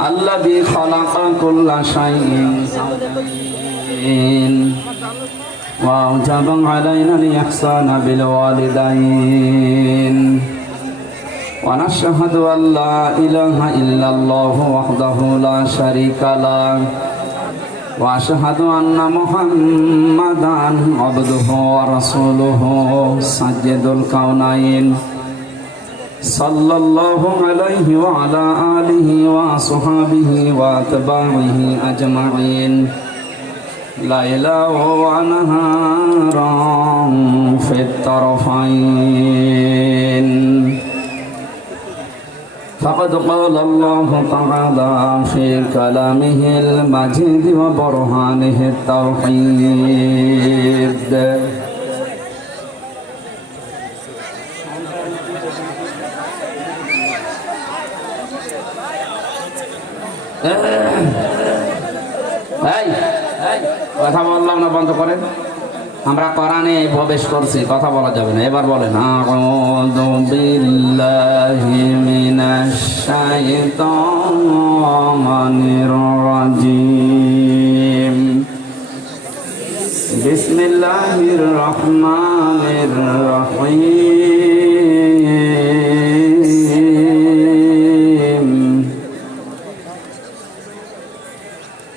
الذي خلق كل شيء زوجين وأوجب علينا الإحسان بالوالدين ونشهد أن لا إله إلا الله وحده لا شريك له وأشهد أن محمدا عبده ورسوله سيد الكونين صلى الله عليه وعلى آله وصحبه وأتباعه أجمعين ليلا ونهارا في الطرفين فقد قال الله تعالى في كلامه المجيد وبرهانه التوحيد কথা বললাম না, বন্ধ করেন। আমরা কোরআনে প্রবেশ করছি, কথা বলা যাবে না। এবার বলেন আউযু বিল্লাহি মিনাশ শাইতানির রাজিম বিসমিল্লাহির রহমানির রহিম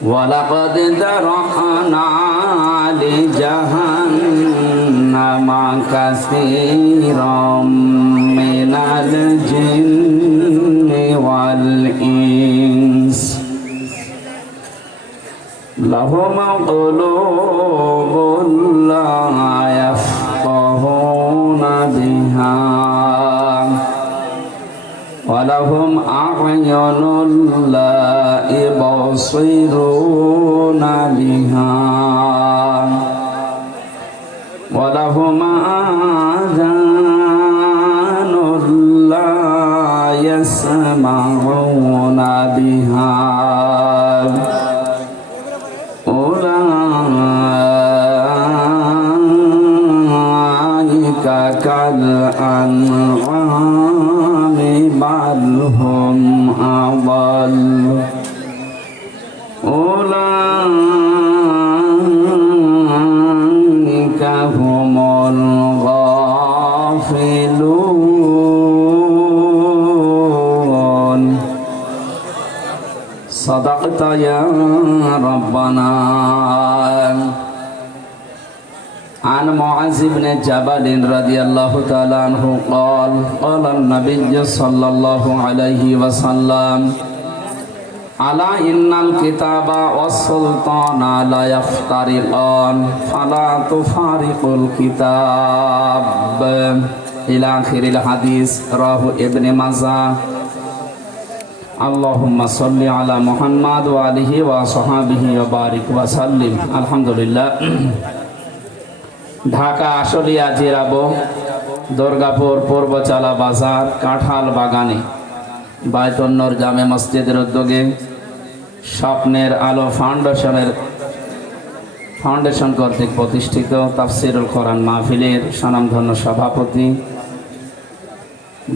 ওয়ালাকাদ যারানা لجهنم كثيرا من الجن والإنس لهم قلوب لا يفقهون بها ولهم أعين لا يبصرون بها ولهم آذان لا يسمعون بها أولئك كالأنعام بل هم أضل أولئك هم الغافلون صدقت يا ربنا عن معاذ بن جبل رضي الله تعالى عنه قال قال النبي صلى الله عليه وسلم ألا إن الكتاب والسلطان لا يفترقان فلا تفارق الكتاب إلى آخر الحديث رواه ابن ماجه اللهم صل على محمد وآله وصحبه وبارك وسلم الحمد لله ঢাকা আশুলিয়া জিরাবো দুর্গাপুর পূর্বচালা বাজার কাঁঠাল বাগানে বায়তুন নূর জামে মসজিদের উদ্যোগে স্বপ্নের আলো ফাউন্ডেশন কর্তৃক প্রতিষ্ঠিত তাফসিরুল কোরআন মাহফিলের স্বনামধন্য সভাপতি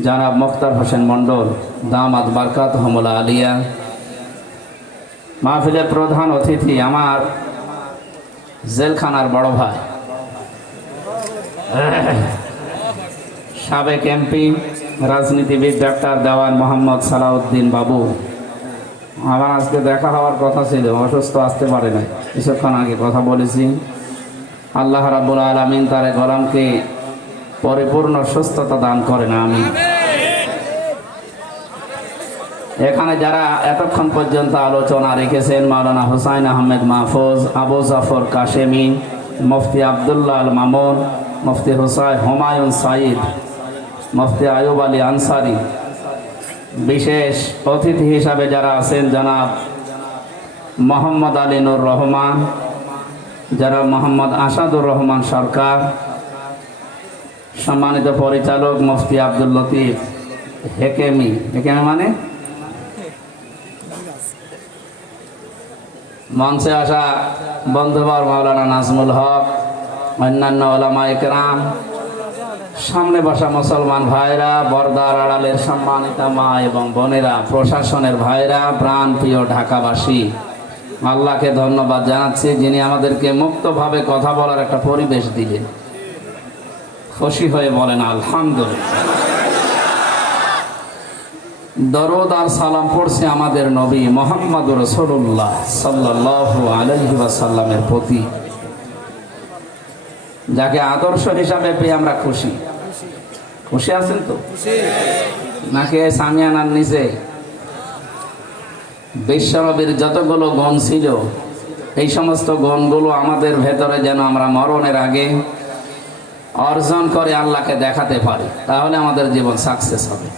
জনাব মুখতার হোসেন মণ্ডল দামাত বারকাতুহুমুল আলিয়া, মাহফিলের প্রধান অতিথি আমার জেলখানার বড় ভাই সাবেক এমপি রাজনীতিবিদ ডাক্তার দেওয়ান মোহাম্মদ সালাউদ্দিন বাবু। আমার আজকে দেখা হওয়ার কথা ছিল, অসুস্থ, আসতে পারে না। কিছুক্ষণ আগে কথা বলেছি। আল্লাহ রাব্বুল আলামিন তার গোলামকে পরিপূর্ণ সুস্থতা দান করেন, আমিন। এখানে যারা এতক্ষণ পর্যন্ত আলোচনা রেখেছেন মাওলানা হুসাইন আহমেদ মাহফুজ, আবু জাফর কাশেমি, মুফতি আব্দুল্লাহ আল মামুন, মুফতি হুমায়ুন সাইদ, মুফতি আয়ুব আলী আনসারি, বিশেষ অতিথি হিসাবে যারা আছেন জনাব মোহাম্মদ আলী নুর রহমান, জনাব মোহাম্মদ আসাদুর রহমান সরকার, সম্মানিত পরিচালক মুফতি আব্দুল লতিফ হেকেমি, হেকেমি মানে মঞ্চে আসা বন্ধুবর মাওলানা নাজমুল হক, অন্যান্য ওলামা ইকরাম, সামনে বসা মুসলমান ভাইরা, পর্দার আড়ালের সম্মানিতা মা এবং বোনেরা, প্রশাসনের ভাইরা, প্রাণ প্রিয় ঢাকাবাসী, আল্লাহকে ধন্যবাদ জানাচ্ছি যিনি আমাদেরকে মুক্তভাবে কথা বলার একটা পরিবেশ দিলেন। খুশি হয়ে বলেন আলহামদুলিল্লাহ। দরুদ আর সালাম পড়ছে আমাদের নবী মুহাম্মদুর রাসূলুল্লাহ সাল্লাল্লাহু আলাইহি ওয়াসাল্লামের প্রতি, যাকে আদর্শ হিসাবে পেয়ে আমরা খুশি। খুশি আছেন তো নাকি? সামিয়ানার নিচে বিশ্বনবীর যতগুলো গুণ ছিল, এই সমস্ত গুণগুলো আমাদের ভেতরে যেন আমরা মরণের আগে অর্জন করে আল্লাহকে দেখাতে পারি, তাহলে আমাদের জীবন সাকসেস হবে।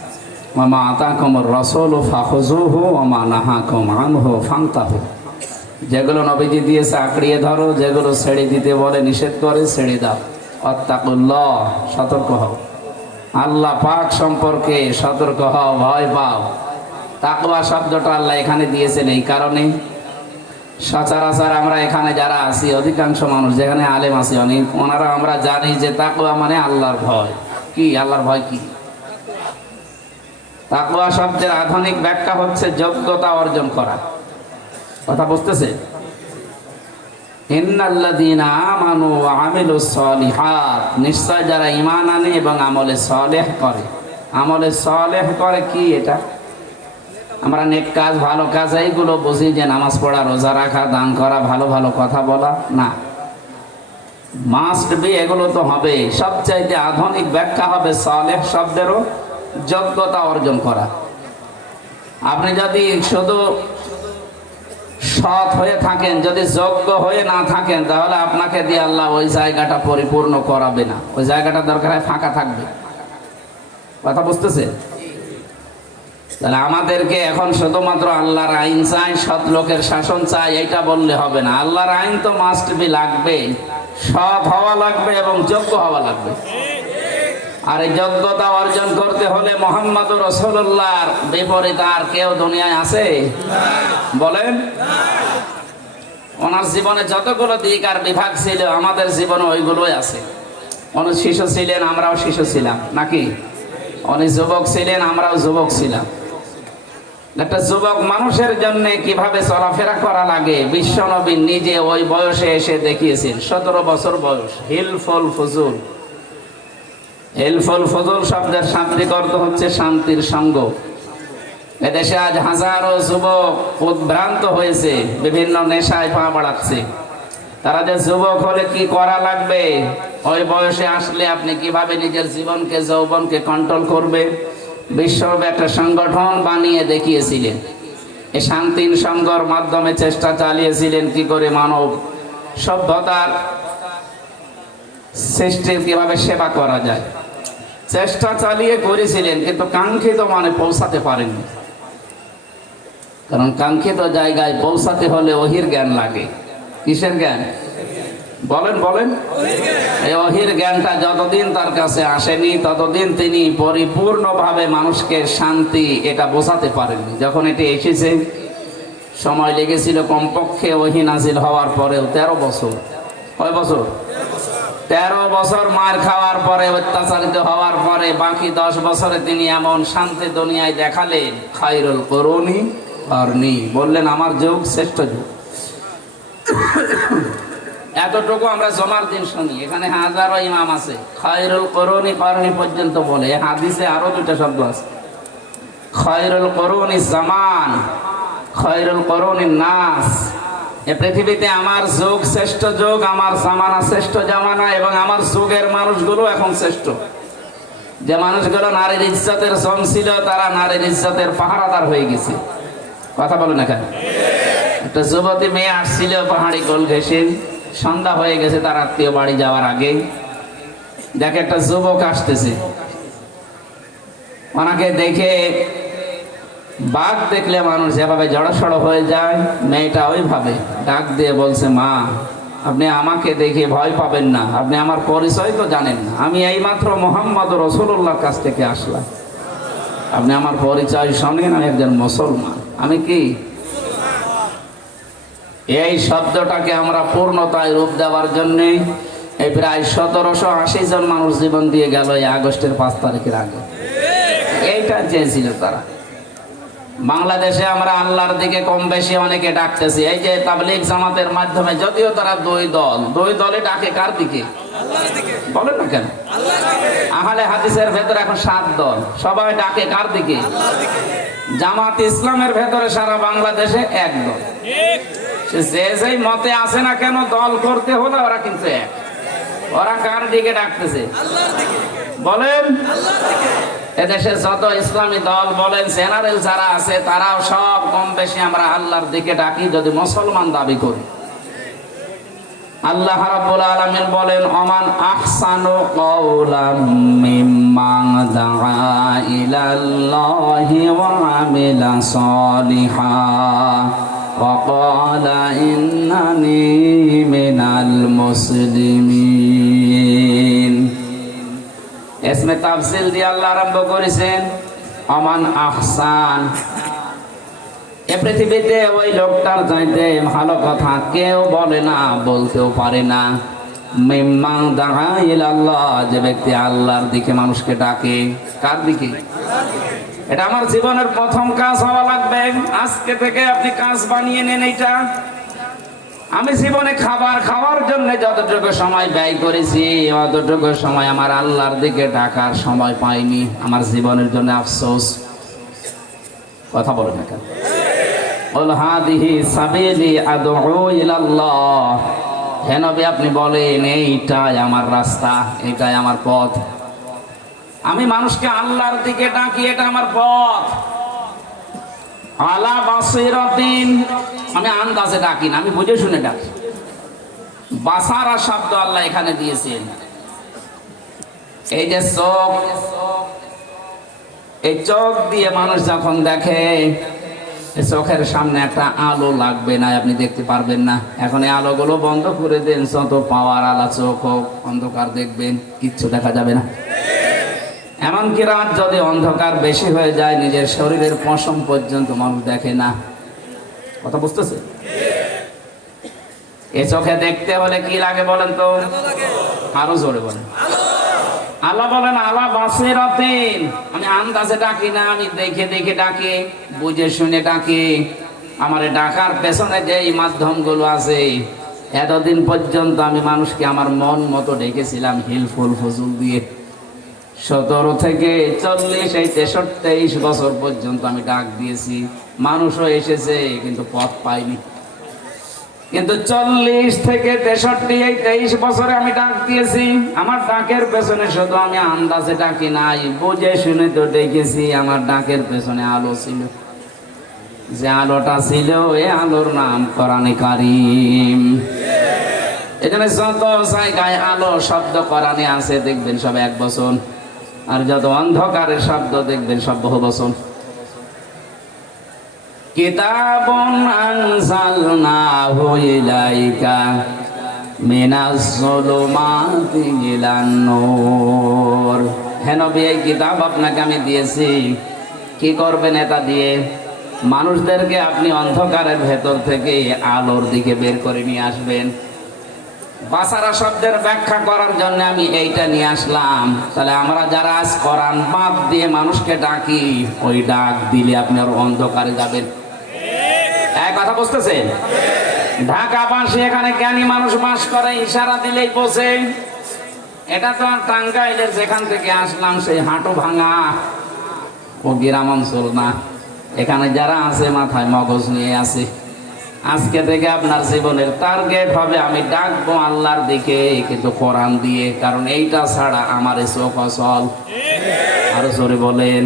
ওয়া আতাকুমুর রাসূলু ফাখুযুহু ওয়া মা নাহাকুম আনহু ফান্তাহু। যেগুলো নবীজি দিয়েছে আঁকড়িয়ে ধরো, যেগুলো ছেড়ে দিতে বলে নিষেধ করে ছেড়ে দাও। আত্তাকুল্লাহ, সতর্ক হও, আল্লাহ পাক সম্পর্কে সতর্ক হও, ভয় পাও। তাকওয়া শব্দটা আল্লাহ এখানে দিয়েছেন এই কারণে, সচরাচর আমরা এখানে যারা আছি অধিকাংশ মানুষ, যেখানে আলেম আছি অনেক, ওনারা আমরা জানি যে তাকওয়া মানে আল্লাহর ভয়। কি আল্লাহর ভয়? কি তাকওয়া শব্দের আধুনিক ব্যাখ্যা হচ্ছে যোগ্যতা অর্জন করা। কথা বুঝতেছে? ইন্নাল্লাযীনা আমানু ওয়া আমিলুস সলিহাত, নিশ্চয় যারা ঈমান আনে এবং আমলে সালেহ করে। আমলে সালেহ করে কি? এটা আমরা নেক কাজ, ভালো কাজ এইগুলো বুঝি যে নামাজ পড়া, রোজা রাখা, দান করা, ভালো ভালো কথা বলা, না। মাস্ট বি, এগুলো তো হবে। সবচাইতে আধুনিক ব্যাখ্যা হবে সালেহ শব্দেরও যোগ্যতা অর্জন করা। আপনি যদি শুধু সৎ হয়ে থাকেন, যদি যোগ্য হয়ে না থাকেন, তাহলে আপনাকে দিয়ে আল্লাহ ওই জায়গাটা পরিপূর্ণ করাবে না। ওই জায়গাটা দরকার হয় ফাঁকা থাকবে। কথা বুঝতেছে? তাহলে আমাদেরকে এখন শুধুমাত্র আল্লাহর আইন চাই, সৎ লোকের শাসন চাই, এটা বললে হবে না। আল্লাহর আইন তো মাস্ট বি লাগবে, সৎ হওয়া লাগবে এবং যোগ্য হওয়া লাগবে। আর এই যোগ্যতা অর্জন করতে হলে মুহাম্মদুর রাসূলুল্লাহর বিপরীত আর কেউ দুনিয়ায় আছে? বলেন। ওনার জীবনে যতগুলো দিক আর বিভাগ ছিল, আমাদের জীবনে ওইগুলোই আছে। উনি শিশু ছিলেন, আমরাও শিশু ছিলাম, নাকি? উনি যুবক ছিলেন, আমরাও যুবক ছিলাম। একটা যুবক মানুষের জন্য কিভাবে চলাফেরা করা লাগে বিশ্বনবী নিজে ওই বয়সে এসে দেখিয়েছেন। 17 বছর বয়স। হিলফুল ফুজুল। হিলফুল ফুজুল শব্দের শাব্দিক অর্থ হচ্ছে শান্তির সঙ্গ। এদেশে আজ হাজারো যুবক উদ্ভ্রান্ত হয়েছে, বিভিন্ন নেশায় পা বাড়াচ্ছে। তারা যে যুবক হলে কি করা লাগবে, ওই বয়সে আসলে আপনি কিভাবে নিজের জীবনকে, যৌবনকে কন্ট্রোল করবে, বিশ্বব্যাপী একটা সংগঠন বানিয়ে দেখিয়েছিলেন। এই শান্তির সঙ্গর মাধ্যমে চেষ্টা চালিয়েছিলেন কি করে মানব সভ্যতার সৃষ্টির কিভাবে সেবা করা যায়। চেষ্টা চালিয়ে করেছিলেন, কিন্তু কাঙ্ক্ষিত মানে পৌঁছাতে পারেননি। কারণ কাঙ্ক্ষিত জায়গায় পৌঁছাতে হলে ওহির জ্ঞান লাগে। কিসের জ্ঞান? বলেন বলেন। এই ওহির জ্ঞানটা যতদিন তার কাছে আসেনি, ততদিন তিনি পরিপূর্ণভাবে মানুষকে শান্তি এটা বোঝাতে পারেননি। যখন এটি এসেছে, সময় লেগেছিল কমপক্ষে ওহি নাজিল হওয়ার পরেও 13 বছর। কয় বছর? 13 বছর মার খাওয়ার পরে, অত্যাচারিত হওয়ার পরে, বাকি 10 বছরে তিনি এমন শান্তি দুনিয়ায় দেখালেন। খায়রুল কুরুনি কারনি, বললেন আমার যুগ শ্রেষ্ঠ যুগ। এতটুকু আমরা জমার দিন শুনি। এখানে হাজারো ইমাম আছে, খায়রুল কুরুনি কারনি পর্যন্ত বলে। হাদিসে আরো 2টা শব্দ আছে, খায়রুল কুরুনি জামান, খায়রুল কুরুনি নাস। এ পৃথিবীতে আমার যুগ শ্রেষ্ঠ যুগ, আমার জামানা শ্রেষ্ঠ জামানা, এবং আমার যুগের মানুষগুলো এখন শ্রেষ্ঠ। যে মানুষগুলো নারীর ইজ্জতের জম ছিল, তারা নারীর ইজ্জতের পাহারাদার হয়ে গেছে। কথা বলেন না কেন? একটা যুবতী মেয়ে আসছিল পাহাড়ি কোল ঘেঁষে, সন্ধ্যা হয়ে গেছে তার আত্মীয় বাড়ি যাওয়ার আগে। দেখে একটা যুবক আসতেছে, ওনাকে দেখে, বাঘ দেখলে মানুষ যেভাবে জড়সড় হয়ে যায়, মেয়েটা ওইভাবে ডাক দিয়ে বলছে, মা আপনি আমাকে দেখে ভয় পাবেন না, আপনি আমার পরিচয় তো জানেন না, আমি এইমাত্র মুহাম্মদুর রাসূলুল্লাহর কাছ থেকে আসলাম, আপনি আমার পরিচয় শোনেন, আমি একজন মুসলমান। আমি কি? এই শব্দটাকে আমরা পূর্ণতায় রূপ দেওয়ার জন্যে এই প্রায় 1780 জন মানুষ জীবন দিয়ে গেল এই আগস্টের 5 তারিখের আগে। এইটা চেয়েছিল তারা। বাংলাদেশে আমরা আল্লাহর দিকে কম বেশি অনেকে ডাকতেছি, এই যে তাবলীগ জামাতের মাধ্যমে, যদিও তারা দুই দলে ডাকে কার দিকে? বলেন না কেন? আহলে হাদিসের ভেতরে এখন 7 দল, সবাই ডাকে কার দিকে? জামাত ইসলামের ভেতরে সারা বাংলাদেশে 1 দল। যে যেই মতে আসে না কেন, দল করতে হলে ওরা কিন্তু এক। ওরা কার দিকে ডাকতেছে? বলেন। এদেশে যত ইসলামী দল বলেন, জেনারেল যারা আছে, তারাও সব কম বেশি আমরা আল্লাহর দিকে ডাকি, যদি মুসলমান দাবি করি। আল্লাহ রাব্বুল আলামিন বলেন, ওমান আহসানু কাওলাম মিম্মান দাআ ইলাল্লাহি ওয়া আমিলা সলিহান ওয়া ক্বালা ইন্নানি মিনাল মুসলিমিন। ইসমে তাফসীল দিয়ে আল্লাহ আরম্ভ করেছেন ওমান আহসান। এ পৃথিবীতে ওই লোকটার চাইতে ভালো কথা কেউ বলে না, বলতেও পারে না। মিম্মান দাআ ইলাল্লাহ, যে ব্যক্তি আল্লাহর দিকে মানুষকে ডাকে। কার দিকে? এটা আমার জীবনের প্রথম কাজ হওয়া লাগবে। আজকে থেকে আপনি কাজ বানিয়ে নেন এইটা। আমি জীবনে খাবার খাওয়ার জন্য যতটুকু সময় ব্যয় করেছি, অতটুকু সময় আমার আল্লাহর দিকে ডাকার সময় পাইনি। আমার জীবনের জন্য আফসোস। কথা বলেন না কেন? কুল হাদিহি সাবিলি আদউ ইলাল্লাহ। হে নবী, আপনি বলেন এইটাই আমার রাস্তা, এটাই আমার পথ। আমি মানুষকে আল্লাহর দিকে ডাকি, এটা আমার পথ। আলা বাসিরাতিন, আমি আন্দাজে ডাকি না, আমি বুঝে শুনে ডাকি। বাসারা শব্দ আল্লাহ এখানে দিয়েছেন। এই যে চোখ, এই চোখ দিয়ে মানুষ যখন দেখে, চোখের সামনে একটা আলো লাগবে না, আপনি দেখতে পারবেন না। এখন এই আলোগুলো বন্ধ করে দেন, যত পাওয়ার আলা চোখ হোক, অন্ধকার দেখবেন, কিচ্ছু দেখা যাবে না। এমনকি রাত যদি অন্ধকার বেশি হয়ে যায়, নিজের শরীরের পশম পর্যন্ত মানুষ দেখে না। কথা বুঝতেছে? এ চোখে দেখতে হলে কি লাগে বলেন তো? আরো জোরে বলেন। আল্লাহ বলেন আলা বাসিরাতিন, আমি আন্দাজে ডাকি না, আমি দেখে দেখে ডাকি, বুঝে শুনে ডাকি। আমার ডাকার পেছনে যে মাধ্যমগুলো আছে, এতদিন পর্যন্ত আমি মানুষকে আমার মন মতো ডেকেছিলাম হিলফুল ফজুল দিয়ে। 17 থেকে 40, এই 23 বছর পর্যন্ত আমি ডাক দিয়েছি, মানুষও এসেছে, কিন্তু পথ পাইনি। কিন্তু 40 থেকে 63, এই 23 বছরে আমি ডাক দিয়েছি। আমার ডাকের পেছনে শুধু আমি আন্দাজে ডাকি নাই, বুঝে শুনে তো ডেকেছি। আমার ডাকের পেছনে আলো ছিল, যে আলোটা ছিল, এই আলোর নাম কোরআনে কারীম। এখানে যত জায়গায় আলো শব্দ কোরআনে আছে, দেখবেন সব 1 বছর। আর যত অন্ধকারের শব্দ দেখবেন সব বহু বছর। কিতাবুন আনজালনাহু ইলাইকা মিনাজ যুলুমাতি ইলান নূর। হে নবী, এই কিতাব আপনাকে আমি দিয়েছি। কি করবেন এটা দিয়ে? মানুষদেরকে আপনি অন্ধকারের ভেতর থেকে আলোর দিকে বের করে নিয়ে আসবেন। বাসারা শব্দের ব্যাখ্যা করার জন্য আমি এইটা নিয়ে আসলাম। তাহলে আমরা যারা আজ কোরআন বাদ দিয়ে মানুষকে ডাকি, ওই ডাক দিলে আপনি আর অন্ধকারে যাবেন। এক কথা বুঝতেছেন? ঢাকাবাসী, এখানে জ্ঞানী মানুষ বাস করে, ইশারা দিলেই বসে। এটা তো আর টাঙ্গাইলের যেখান থেকে আসলাম সেই হাঁটু ভাঙা ও গ্রাম অঞ্চল না। এখানে যারা আছে মাথায় মগজ নিয়ে আছে। আজকে থেকে আপনার জীবনের টার্গেট হবে, আমি ডাকবো আল্লাহর দিকে, কিন্তু কোরআন দিয়ে। কারণ এইটা ছাড়া আমার চোখ অচল। আরো জোরে বলেন।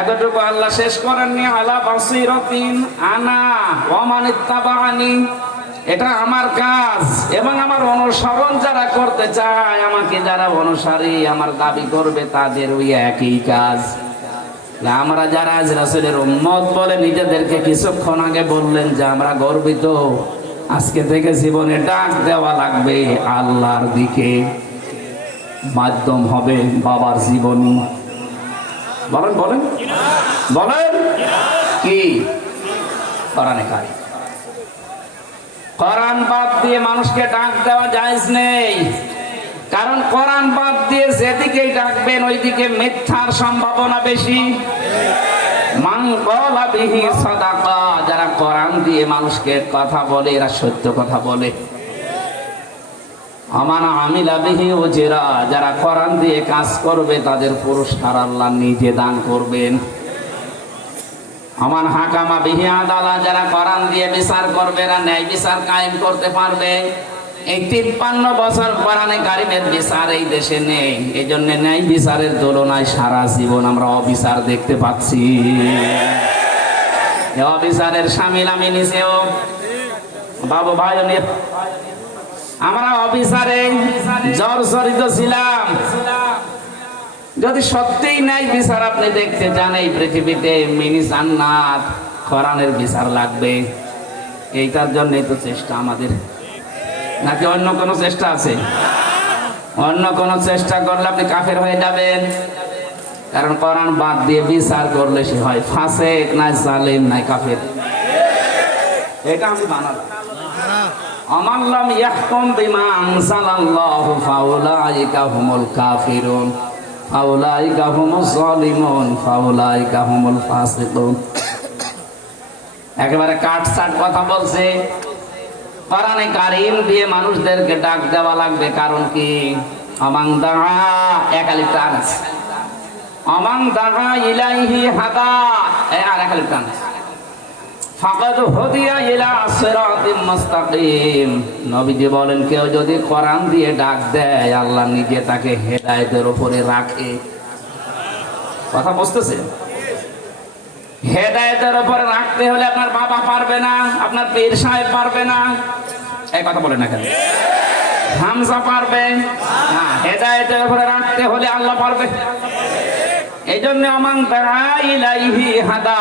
এতটুকু আল্লাহ শেষ করেননি। আলা বাসিরাতিন আনা ওয়া মান ইত্তাবাআনি, এটা আমার কাজ এবং আমার অনুসরণ যারা করতে চায়, আমাকে যারা অনুসারী, আমার দাবি করবে, তাদের ওই একই কাজ। আমরা যারা আজ রাসূলের উম্মত বলে নিজেদেরকে কিছুক্ষণ আগে বললেন যে আমরা গর্বিত, আজকে থেকে জীবনে ডাক দেওয়া লাগবে আল্লাহর দিকে। মাধ্যম হবে বাবার জীবনী। বলেন বলেন বলেন কি? কোরআনে কারীম। কোরআন বাদ দিয়ে মানুষকে ডাক দেওয়া জায়েজ নেই, কারণ কোরআন বাদ দিয়ে যেদিকেই ডাকবেন ওইদিকে মিথ্যার সম্ভাবনা বেশি। মান ক্বালা বিহি সাদাকা, যারা কোরআন দিয়ে মানুষকে কথা বলে এরা সত্য কথা বলে। আমান আমিলা বিহি উজরা, যারা কোরআন দিয়ে কাজ করবে তাদের পুরস্কার আল্লাহ নিজে দান করবেন। আমান হাকামা বিহি আদালা, যারা কোরআন দিয়ে বিচার করবে এরা ন্যায় বিচার কায়েম করতে পারবে। এই 53 বছর কোরআনে কারিমের বিচার এই দেশে নেই, এই জন্য ন্যায় বিচারের তুলনায় সারা জীবন আমরা অবিচার দেখতে পাচ্ছি। অবিচারের সামিল আমি নিজেও। বাবু ভাই, আমরা অবিচারে জর্জরিত ছিলাম। যদি সত্যিই ন্যায় বিচার আপনি দেখতে চান এই পৃথিবীতে, মিনি জান্নাত, কোরআনের বিচার লাগবে। এইটার জন্যই তো চেষ্টা আমাদের, নাকি অন্য কোনো চেষ্টা আছে? অন্য কোনো চেষ্টা করলে আপনি কাফের হয়ে যাবেন, কারণ কোরআন বাদ দিয়ে বিচার করলে সে হয় ফাসেক, নাই জালিম, নাই কাফের। এটা আমি বানাবো। আমান লাম ইয়াহকুম বিমা আনজালাল্লাহু ফাউলাইকা হুমুল কাফিরুন ফাউলাইকা হুমুজ জালিমুন ফাউলাইকা হুমুল ফাসিকুন। একেবারে কাটছাট কথা বলছে। কোরআনে কারীম দিয়ে মানুষদেরকে ডাক দেওয়া লাগবে, কারণ কি? আমান দাআ, একালিফ টান আছে। আমান দাআ ইলাইহি হাদা, আর একালিফ টান আছে। ফাকাদ হুদিয়া ইলা সিরাতিম মুস্তাকিম। নবীজি বলেন, কেউ যদি কোরআন দিয়ে ডাক দেয় আল্লাহ নিজে তাকে হেদায়েতের উপরে রাখে। কথা বুঝতেছেন? হেদায়েতের উপরে রাখতে হলে আপনার বাবা পারবে না, আপনার পীর সাহেব পারবে না। এই কথা বলেন না কেন? হামজা পারবে না। হেদায়েতের উপরে রাখতে হলে আল্লাহ পারবে। এই জন্য আমান দাআ ইলাইহি হাদা,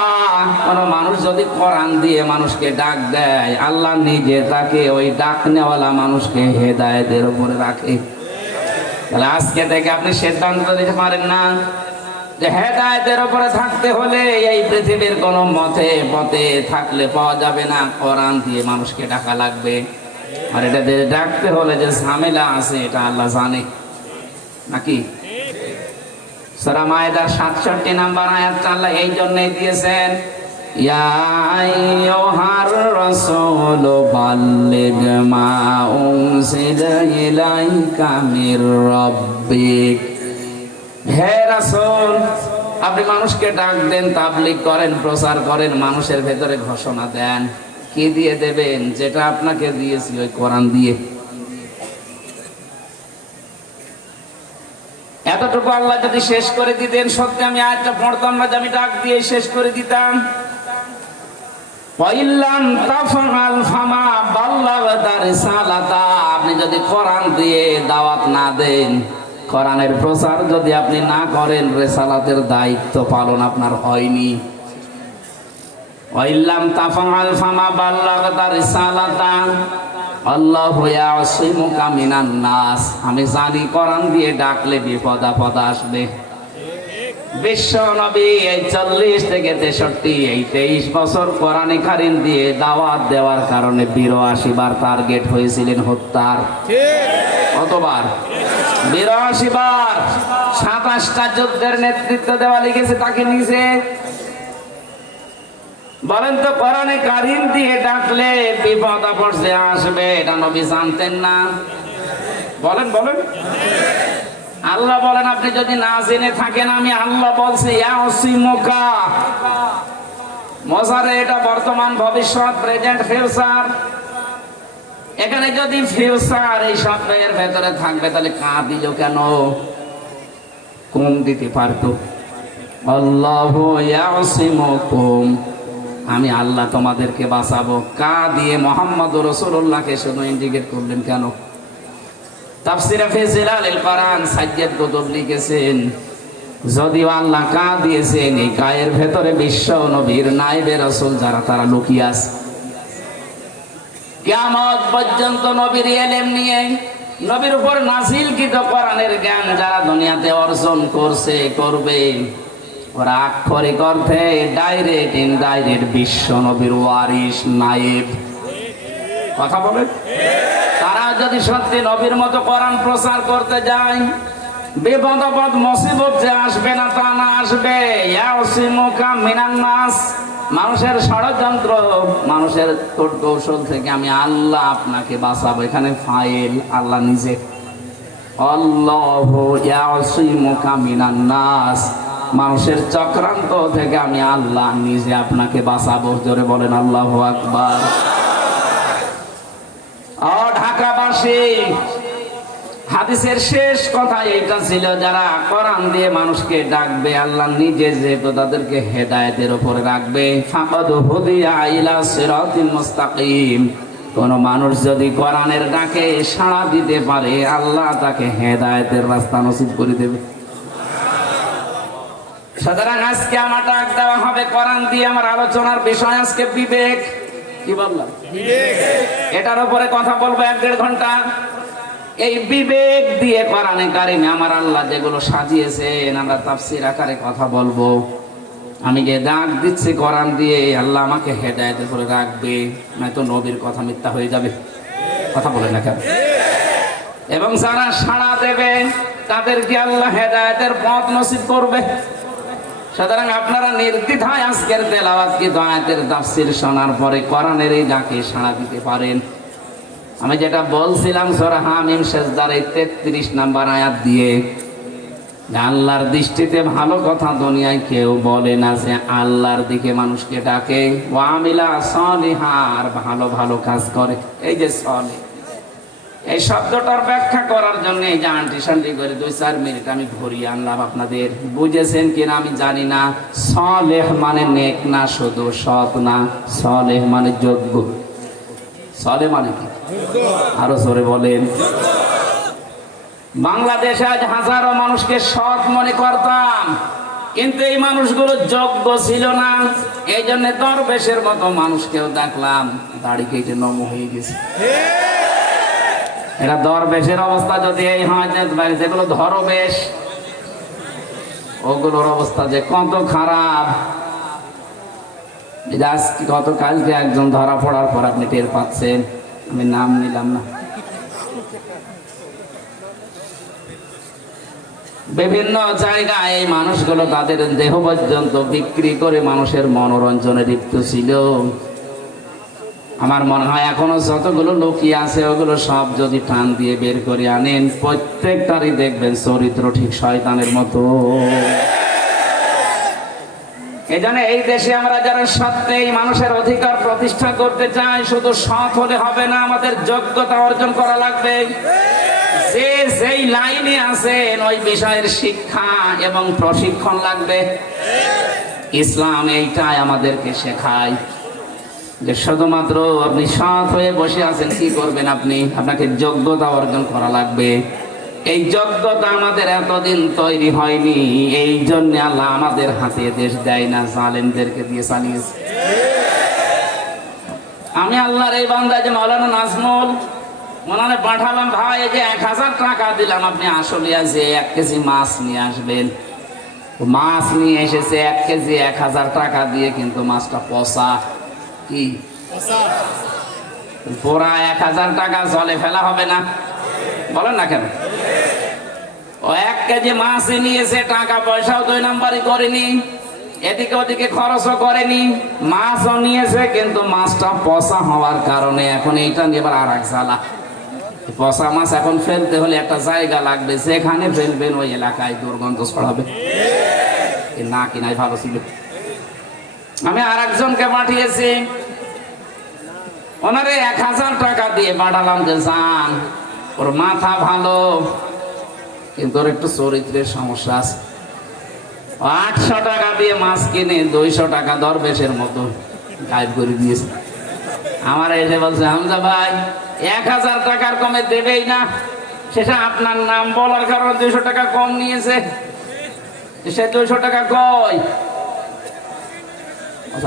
কোন মানুষ যদি কোরআন দিয়ে মানুষকে ডাক দেয় আল্লাহ নিজে তাকে ওই ডাক নেওয়ালা মানুষকে হেদায়েতের উপরে রাখে। তাহলে আজকে থেকে আপনি সিদ্ধান্ত নিতে পারেন না যে হেদায়েতের উপরে থাকতে হলে এই পৃথিবীর কোনো পথে থাকলে পাওয়া যাবে না, কোরআন দিয়ে মানুষকে ডাকা লাগবে। আর এটা দিয়ে ডাকতে হলে যে ঝামেলা আছে এটা আল্লাহ জানে, নাকি? সূরা মায়েদার 67 নম্বর আয়াতটা আল্লাহ এই জন্যই দিয়েছেন, ইয়া আইয়ুহার রাসূলু বাল্লিগ মা উনজিলা ইলাইকা মির রাব্বিক। হে রাসূল, আপনি মানুষকে ডাক দেন, তাবলীগ করেন, প্রচার করেন, মানুষের ভেতরে ঘোষণা দেন। কি দিয়ে দেবেন? যেটা আপনাকে দিয়েছি ওই কোরআন দিয়ে। এতটুকু আল্লাহ যদি শেষ করে দিতেন, সত্যি আমি আয়াতটা পড়তাম না যে আমি ডাক দিয়ে শেষ করে দিতাম। ওয়াইল্লাম তাফআল ফামা বাল্লাগতা রিসালাতা, আপনি যদি কোরআন দিয়ে দাওয়াত না দেন, কোরআনের প্রচার যদি আপনি না করেন, রিসালাতের দায়িত্ব পালন আপনার হয়নি। ওয়াইল্লাম তাফআল ফামা বাল্লাগতা রিসালাতা আল্লাহু ইয়াসিমুকা মিনান নাস। আমি জানি কোরআন দিয়ে ডাকলে বিপদ আপদ আসবে। বিশ্ব নবী এই 40 থেকে 63 এই 23 বছর কোরআনে কারীম দিয়ে দাওয়াত দেওয়ার কারণে 82 বার টার্গেট হয়েছিলেন হত্যার। কতবার? 82 বার। 27টা যুদ্ধের নেতৃত্ব দেওয়া লিখেছে তাকে নিজে। বলেন তো, কোরআনে কারীম দিয়ে ডাকলে বিপদ আপদ যে আসবে এটা নবী জানতেন না? বলেন বলেন। আল্লাহ বলেন, আপনি যদি না জেনে থাকেন আমি আল্লাহ বলছি ইয়াসিমুকা। মজারে এটা বর্তমান, ভবিষ্যৎ, প্রেজেন্ট, ফিউচার। এখানে যদি ফিউচার এই শব্দের ভেতরে থাকবে তাহলে কা দিল কেন? কম দিতে পারতো। আল্লাহু ইয়াসিমুকুম, আমি আল্লাহ তোমাদেরকে বাঁচাবো। কা দিয়ে মুহাম্মদুর রাসূলুল্লাহকে শুধু ইন্ডিকেট করলেন কেন? তাফসীরে ফি জিলালিল কোরআন সাজ্জাদ কুতুব লিখেছেন, যদিও আল্লাহ কা দিয়েছেন, এই কায়ের ভেতরে বিশ্ব নবীর নায়েবে রাসূল যারা তারা লুকিয়ে আছে। কিয়ামত পর্যন্ত নবীর ইলম নিয়ে, নবীর উপর নাযিলকৃত কোরআনের জ্ঞান যারা দুনিয়াতে অর্জন করছে, করবে, ওরা আক্ষরিক অর্থে ডাইরেক্ট ইনডাইরেক্ট বিশ্ব নবীর ওয়ারিস, নায়েব। কথা বলে, তারা যদি সত্যি নবীর মতো কোরআন প্রচার করতে যায়, বিপদ আপদ মুসিবত যে আসবে না তা না, আসবে। ইয়াসিমুকা মিনান নাস, মানুষের ষড়যন্ত্র, মানুষের কৌশল থেকে আমি আল্লাহ আপনাকে বাঁচাবো। এখানে ফাইল আল্লাহ নিজে, আল্লাহু ইয়াসিমুকা মিনান নাস, মানুষের চক্রান্ত থেকে আমি আল্লাহ নিজে আপনাকে বাঁচাবো। জোরে বলেন আল্লাহু আকবার। ও ঢাকাবাসী, হাদিসের শেষ কথা এইটা ছিল, যারা কোরআন দিয়ে মানুষকে ডাকবে, আল্লাহ নিজে যেহেতু তাদেরকে হেদায়েতের উপরে রাখবে। ফাকাদ হুদিয়া ইলা সিরাতিল মুস্তাকিম, কোন মানুষ যদি কোরআনের ডাকে সাড়া দিতে পারে, আল্লাহ তাকে হেদায়েতের রাস্তা নসিব করে দেবে। সুতরাং আজকে আমার ডাক দেওয়া হবে কোরআন দিয়ে। আমার আলোচনার বিষয় আজকে বিবেক। কি বললাম? এটার উপরে কথা বলবো 1-1.5 ঘন্টা। এই বিবেক দিয়ে কোরআনে কারিমে আমার আল্লাহ যেগুলো সাজিয়েছেন, আমরা তাফসীর আকারে কথা বলবো। আমি যে ডাক দিচ্ছি কোরআন দিয়ে, আল্লাহ আমাকে হেদায়েত করে রাখবে, নয়তো নবীর কথা মিথ্যা হয়ে যাবে। কথা বলে না কেন? এবং যারা সাড়া দেবে তাদেরকে আল্লাহ হেদায়েতের পথ নসিব করবে। সুতরাং আপনারা নির্দ্বিধায় আজকের তেলাওয়াত কি আয়াতের তাফসীর শোনার পরে কোরআনের এই ডাকে সাড়া দিতে পারেন। আমি যেটা বলছিলাম সূরা হামিম সেজদার 33 নম্বর আয়াত দিয়ে, আল্লাহর দৃষ্টিতে ভালো কথা দুনিয়ায় কেউ বলে না, যে আল্লাহর দিকে মানুষকে ডাকে, ওয়া আমিলা সালিহা, আর ভালো ভালো কাজ করে। এই যে সালিহ, এই শব্দটার ব্যাখ্যা করার জন্য এই যে আন্টি শান্টি করে 2-4 মিনিট আমি ঘুরিয়ে আনলাম। আপনাদের বুঝেছেন কিনা আমি জানি না। সালেহ মানে নেক না, শুধু সৎ না। সালেহ মানে যোগ্য। সালেহ মানে কি? আরো জোরে বলেন। বাংলাদেশে আজ হাজারো মানুষকে সৎ মনে করতাম, কিন্তু এই মানুষগুলো যোগ্য ছিল না। এই জন্য দরবেশের মতো মানুষকেও দেখলাম দাড়ি কেটে নম হয়ে গেছে। এটা দরবেশের অবস্থা যদি এই হয়, যেগুলো ধরবেশ, ওগুলোর অবস্থা যে কত খারাপ। গতকালকে একজন ধরা পড়ার পর আপনি টের পাচ্ছেন, আমি নাম নিলাম না। বিভিন্ন জায়গায় এই মানুষগুলো তাদের দেহ পর্যন্ত বিক্রি করে মানুষের মনোরঞ্জনে লিপ্ত ছিল। আমার মনে হয় এখনো যতগুলো লোকই আছে, ওগুলো সব যদি টান দিয়ে বের করে আনেন, প্রত্যেকটারই দেখবেন চরিত্র ঠিক শয়তানের মতো। এই জন্য এই দেশে আমরা যারা সত্যিই মানুষের অধিকার প্রতিষ্ঠা করতে চাই, শুধু সৎ হলে হবে না, আমাদের যোগ্যতা অর্জন করা লাগবে। যে যেই লাইনে আছেন ওই বিষয়ের শিক্ষা এবং প্রশিক্ষণ লাগবে। ইসলাম এইটাই আমাদেরকে শেখায় যে শুধুমাত্র আপনি সৎ হয়ে বসে আছেন, কি করবেন আপনি? আপনাকে যোগ্যতা অর্জন করা লাগবে। এই যোগ্যতা আমাদের এতদিন তৈরি হয়নি, এই জন্য আল্লাহ আমাদের হাতে দেশ দেয় না, জালেমদেরকে দিয়ে চালিয়েছে। আমি আল্লাহর এই বান্দা যে মাওলানা নাজমুল, ওনারে পাঠালাম, ভাই এই যে 1000 টাকা দিলাম, আপনি আসলিয়া যে 1 কেজি মাছ নিয়ে আসবেন। মাছ নিয়ে এসেছে 1 কেজি 1000 টাকা দিয়ে, কিন্তু মাছটা পচা। কি পুরা 1000 টাকা জলে ফেলা হবে না? বলেন না কেন? ও 1 কেজি মাছ নিয়েছে, টাকা পয়সাও 2 নাম্বারই করেনি, এদিকে ওদিকে খরচও করেনি, মাছও নিয়েছে, কিন্তু মাছটা পচা হওয়ার কারণে এখন এইটা নিয়ে এবার আর এক জ্বালা। পচা মাছ এখন ফেলতে হলে একটা জায়গা লাগবে, যেখানে ফেলবেন ওই এলাকায় দুর্গন্ধ ছড়াবে। না কিনাই ভালো ছিল। আমি আর একজনকে পাঠিয়েছি, ওনারে 1000 টাকা দিয়ে পাঠালাম যে যান, ওর মাথা ভালো কিন্তু ওর একটু চরিত্রের সমস্যা আছে। 800 টাকা দিয়ে মাছ কিনে 200 টাকা দরবেশের মতো গায়েব করে দিয়েছে। আমার এসে বলছে, হামজা ভাই 1000 টাকার কমে দেবেই না, সেটা আপনার নাম বলার কারণে 200 টাকা কম নিয়েছে। সে 200 টাকা কই?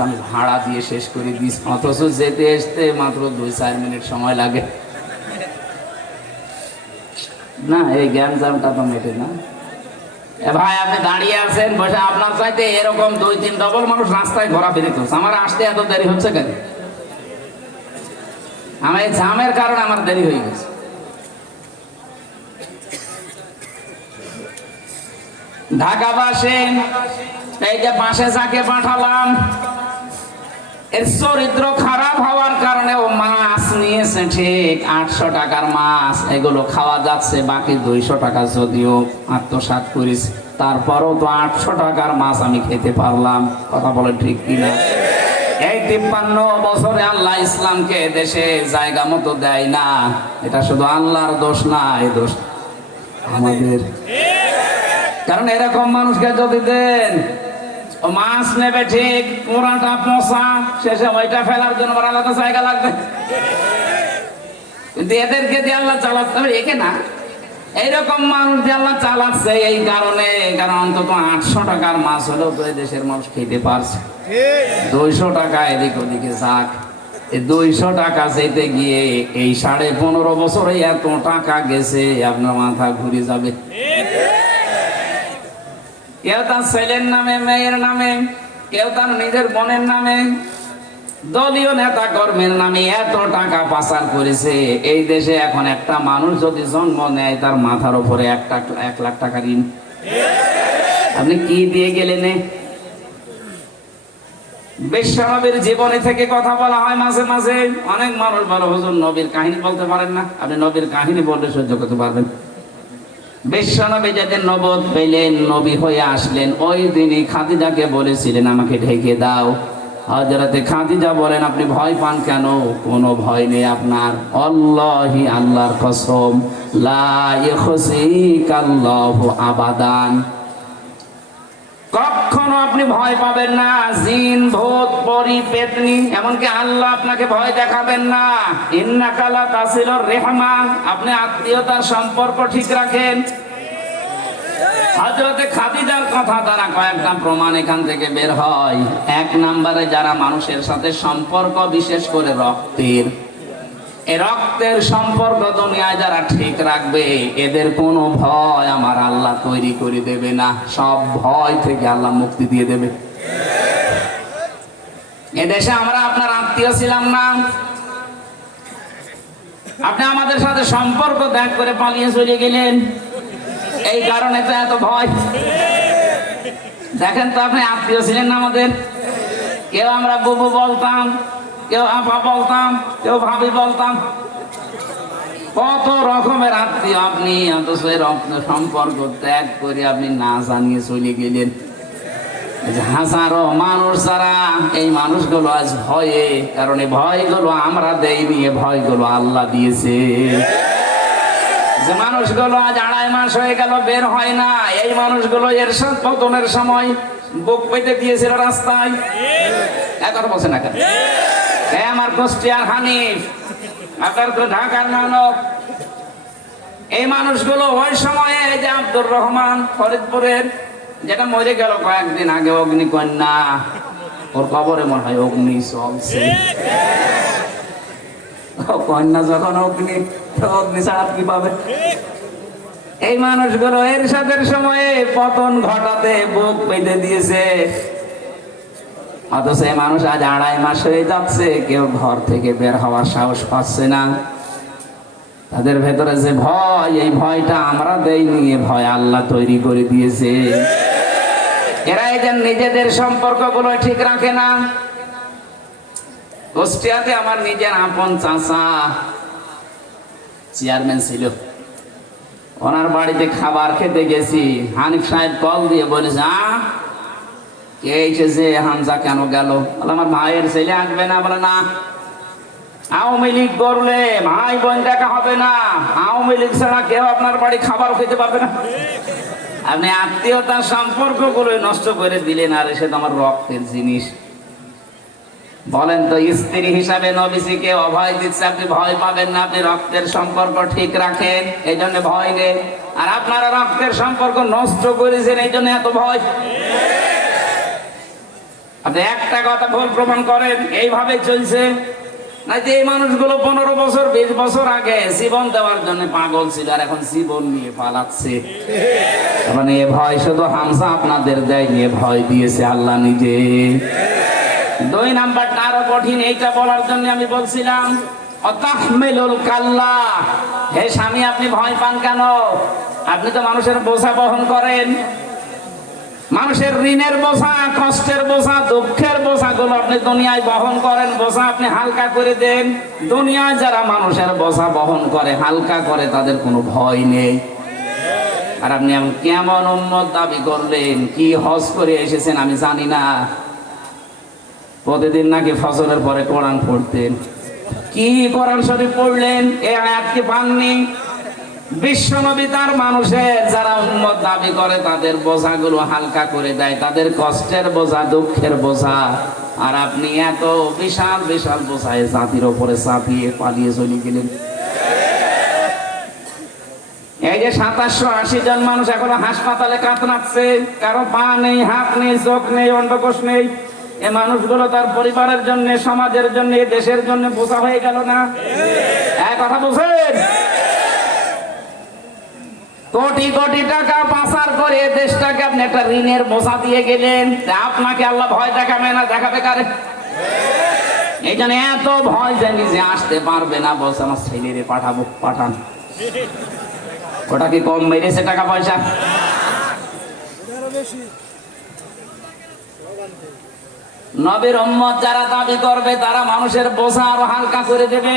আমি ভাড়া দিয়ে শেষ করে দিস, অথচ যেতে আসতে মাত্র 2-4 মিনিট সময় লাগে। না, এই জ্ঞানজামটা তো মেটে না। ভাই আপনি দাঁড়িয়ে আছেন বসে, আপনার চাইতে এরকম 2-3 ডবল মানুষ রাস্তায় ঘোরাফেরি করছে, আমার আসতে এত দেরি হচ্ছে কেন? আমার এই জামের কারণে আমার দেরি হয়ে গেছে। ঢাকাবাসী এই যে পাশে যাকে পাঠালাম, এর চরিত্র খারাপ হওয়ার কারণে ও মাছ নিয়েছে ঠিক 800 টাকার মাছ, এগুলো খাওয়া যাচ্ছে, বাকি 200 টাকা যদিও আত্মসাৎ করিস, তারপরও তো 800 টাকার মাছ আমি খেতে পারলাম। কথা বলে ঠিক কিনা? এই 53 বছরে আল্লাহ ইসলামকে দেশে জায়গা মতো দেয় না, এটা শুধু আল্লাহর দোষ না, এই দোষ আমাদের। কারণ এরকম মানুষকে যদি দেন, ও মাছ নেবে ঠিক, পুরাটা পচা, শেষে ওইটা ফেলার জন্য আলাদা জায়গা লাগবে। কিন্তু এদেরকে দিয়ে আল্লাহ চালাতে হবে, একে না। এইরকম মানুষ দিয়ে আল্লাহ চালাচ্ছে এই কারণে, কারণ অন্তত 800 টাকার মাছ হলেও তো এই দেশের মানুষ খেতে পারছে। 200 টাকা এদিক ওদিকে যাক, এই 200 টাকা যেতে গিয়ে এই 15.5 বছরে এত টাকা গেছে, আপনার মাথা ঘুরে যাবে। কেউ তার ছেলের নামে, মেয়ের নামে, কেউ তার নিজের বোনের নামে, দলীয় নেতা কর্মীর নামে এত টাকা পাচার করেছে। এই দেশে এখন একটা মানুষ যদি জন্ম নেয়, তার মাথার উপরে 1 লাখ টাকা ঋণ। আপনি কি দিয়ে গেলেন? বিশ্বনবীর জীবনী থেকে কথা বলা হয় মাঝে মাঝে। অনেক মানুষ বলে, হুজুর নবীর কাহিনী বলতে পারেন না। আপনি নবীর কাহিনী বললে সহ্য করতে পারবেন? বিশ্বনবী যেদিন নবুয়ত পেলেন, নবী হয়ে আসলেন, ওই দিনই খাদিজাকে বলেছিলেন আমাকে ঢেকে দাও। হযরতে খাদিজা বলেন, আপনি ভয় পান কেন? কোনো ভয় নেই আপনার, আল্লাহি, আল্লাহর কসম, লা ইখজিকাল্লাহু আবাদান, কখনো আপনি ভয় পাবেন না। জিন, ভূত, পরী, পেতনি, এমনকি আল্লাহ আপনাকে ভয় দেখাবেন না। ইন্নাকা লা তাসিলুর রিহমা, আপনি আত্মীয়তার সম্পর্ক ঠিক রাখেন। হযরতে খাদিজার কথা দ্বারা কয়েকটা প্রমাণ এখান থেকে বের হয়। 1 নম্বরে, যারা মানুষের সাথে সম্পর্ক, বিশেষ করে রক্তের, এই রক্তের সম্পর্ক দুনিয়ায় যারা ঠিক রাখবে, এদের কোনো ভয় আমার আল্লাহ তৈরি করে দেবে না। সব ভয় থেকে আল্লাহ মুক্তি দিয়ে দেবে। এদেশে আমরা আপনার আত্মীয় ছিলাম না, আপনি আমাদের সাথে সম্পর্ক ত্যাগ করে পালিয়ে চলে গেলেন, এই কারণে তো এত ভয়। দেখেন তো, আপনি আত্মীয় ছিলেন না আমাদের। কেউ আমরা বুবু বলতাম, কেউ আপা বলতাম, কেউ ভাবি বলতাম, কত রকমের আত্মীয় আপনি, অথচ রক্ত সম্পর্ক ত্যাগ করে আপনি না জানিয়ে চলে গেলেন। হাজারো মানুষ যারা, এই মানুষগুলো আজ ভয়ে, কারণ এই ভয়গুলো আমরা দেইনি, এই ভয়গুলো আল্লাহ দিয়েছে। যে মানুষগুলো আজ 2.5 মাস হয়ে গেল বের হয় না, এই মানুষগুলো এরশাদ পতনের সময় বুক পেতে দিয়েছিল রাস্তায়। এখন বসে না কেন? আমার কুষ্টিয়ার হানিফ, আপনার তো ঢাকার মানব, এই মানুষগুলো ওই সময়ে, যে আব্দুর রহমান ফরিদপুরের, যেটা মরে গেল কয়েকদিন আগে, অগ্নিকন্যা, ওর কবরে মনে হয় অগ্নি চলছে। কন্যা যখন অগ্নি, অগ্নি ছাড়া কি পাবে? এই মানুষগুলো এরশাদের সময়ে পতন ঘটাতে বুক পেতে দিয়েছে, অথচ এই মানুষ আজ 2.5 মাস হয়ে যাচ্ছে, কেউ ঘর থেকে বের হওয়ার সাহস পাচ্ছে না। তাদের ভেতরে যে ভয়, এই ভয়টা আমরা দেইনি, এই ভয় আল্লাহ তৈরি করে দিয়েছে। এরা এই যে নিজেদের সম্পর্কগুলো ঠিক রাখে না। কুষ্টিয়াতে আমার নিজের আপন চাচা চেয়ারম্যান ছিল, ওনার বাড়িতে খাবার খেতে গেছি, হানিফ সাহেব কল দিয়ে বলেছে, কে এসেছে, হামজা কেন গেল? বলে আমার ভাইয়ের ছেলে আসবে না। বলে না, আওয়ামী লীগ করলে ভাই বোন দেখা হবে না, আওয়ামী লীগ ছাড়া কেউ আপনার বাড়ি খাবার খেতে পারবে না। আপনি আত্মীয়তার সম্পর্কগুলো নষ্ট করে দিলেন, আর সে তো আমার রক্তের জিনিস। বলেন তো, স্ত্রী হিসাবে নবীজিকে অভয় দিচ্ছে, আপনি ভয় পাবেন না, আপনি রক্তের সম্পর্ক ঠিক রাখেন, এই জন্য ভয় নেই। আর আপনারা রক্তের সম্পর্ক নষ্ট করেছেন, এই জন্য এত ভয়। আপনি একটা কথা ভুল প্রমাণ করেন, এইভাবে চলছে না যে এই মানুষগুলো 15 বছর 20 বছর আগে জীবন দেওয়ার জন্য পাগল ছিল, আর এখন জীবন নিয়ে পালাচ্ছে। মানে এ ভয় শুধু হামজা আপনাদের দেয়নি, এ ভয় দিয়েছে আল্লাহ নিজে। 2 নাম্বারটা আরো কঠিন, এইটা বলার জন্য আমি বলছিলাম, অতাহমিলুল কাল্লা, হে স্বামী আপনি ভয় পান কেন? আপনি তো মানুষের বোঝা বহন করেন, মানুষের ঋণের বোঝা, কষ্টের বোঝা, দুঃখের বোঝা গুলো আপনি দুনিয়ায় বহন করেন, বোঝা আপনি হালকা করে দেন। দুনিয়ায় যারা মানুষের বোঝা বহন করে, হালকা করে, তাদের কোনো ভয় নেই। আর আপনি কেমন উম্মত দাবি করলেন? কি হজ করে এসেছেন আমি জানি না, প্রতিদিন নাকি ফজরের পরে কোরআন পড়তেন। কি কোরআন শরীফ পড়লেন? এই আয়াত কি পাননি? বিশ্বনবী তার মানুষের যারা উম্মত দাবি করে তাদের বোঝাগুলো হালকা করে দেয়, তাদের কষ্টের বোঝা, দুঃখের বোঝা। আর আপনি এত বিশাল বিশাল বোঝায় জাতির ওপরে চাপিয়ে পালিয়ে চলে গেলেন। এই যে 2780 জন মানুষ এখনো হাসপাতালে কাতরাচ্ছে, কারো পা নেই, হাত নেই, চোখ নেই, অন্ডকোষ নেই। এই মানুষগুলো তার পরিবারের জন্য, সমাজের জন্য, দেশের জন্য বোঝা হয়ে গেল না? এক কথা বুঝেন? কোটি কোটি টাকা পাচার করে দেশটাকে আপনি একটা ঋণের বোঝা দিয়ে গেলেন। আপনাকে আল্লাহ ভয় দেখাবে না? দেখাবে কারে? এই জন্য এত ভয় যে নিজে আসতে পারবে না, বলছে আমার ছেলেরে পাঠাবো। পাঠান। ওটা কি কম মেরেছে টাকা পয়সা? নবীর উম্মত যারা দাবি করবে তারা মানুষের বোঝা আরো হালকা করে দেবে।